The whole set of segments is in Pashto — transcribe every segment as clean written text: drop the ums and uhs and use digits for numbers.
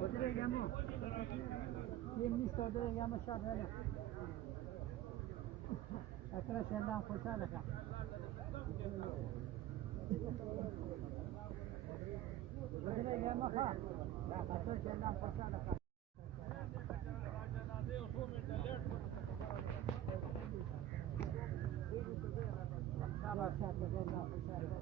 Odregamo. Kim nisto odregamo sad vele. Akra şendan koşalaka. Odregamo ha. Akra şendan koşalaka. Sabah şendan koşalaka.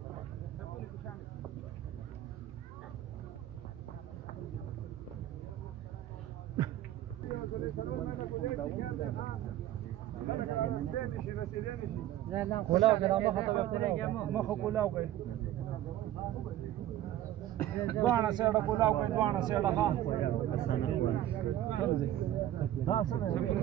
كلاو كده ما خطب ما خو كلاو كده دوانا سيدا كلاو كده دوانا سيدا ها ها سنة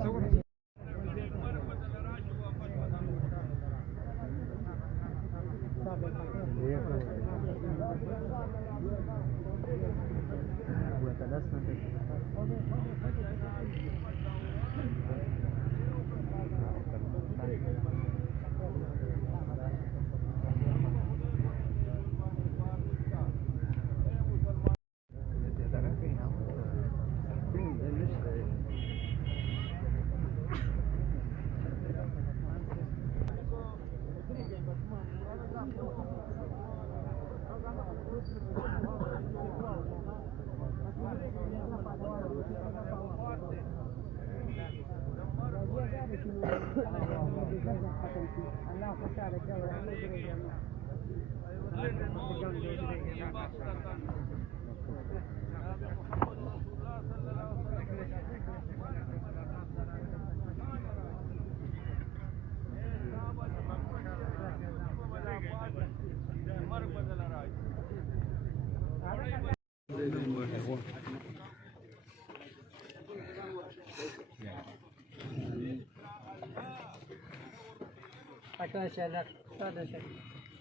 Arkadaşlar sadece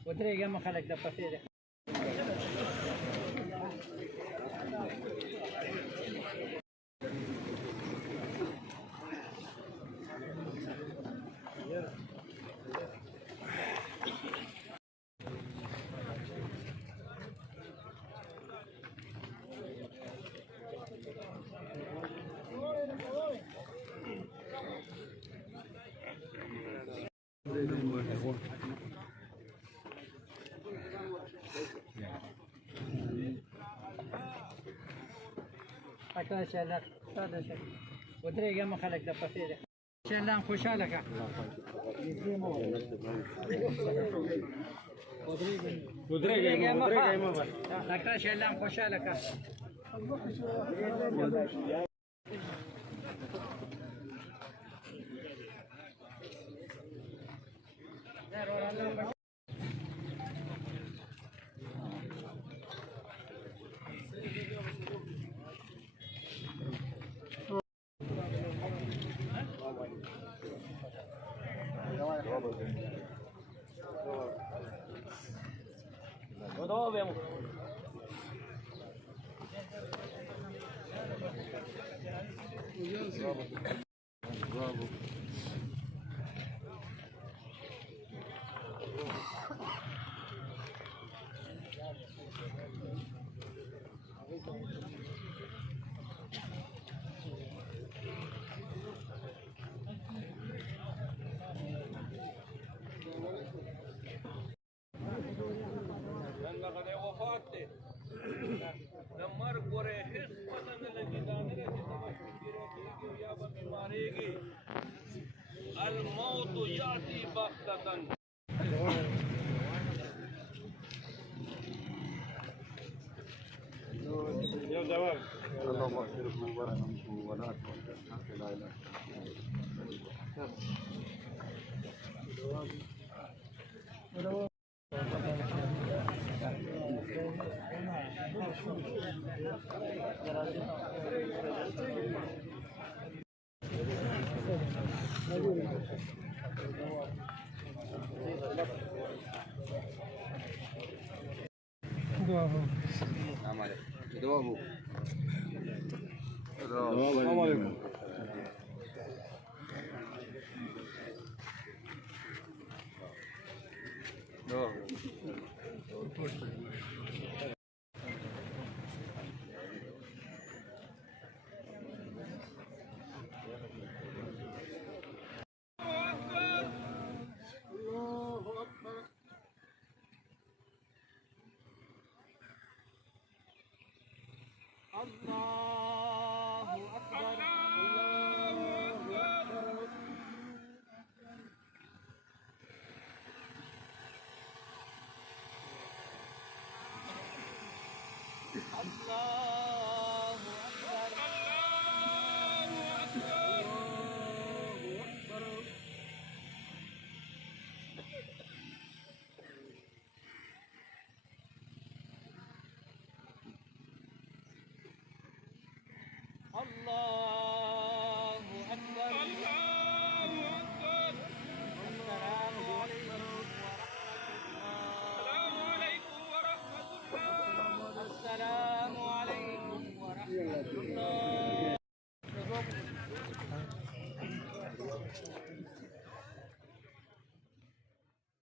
Odregamo خلق ده پسې ده Arkadaşlar sadece Odregamo خلق ده پسې ده شلان خوشاله کا Odregamo arkadaşlar شلان خوشاله کا Bravo. الموت يأتي بغتة اللهم اغفر وارحمه ولا تحمل لا اله دوابو السلام عليكم Allah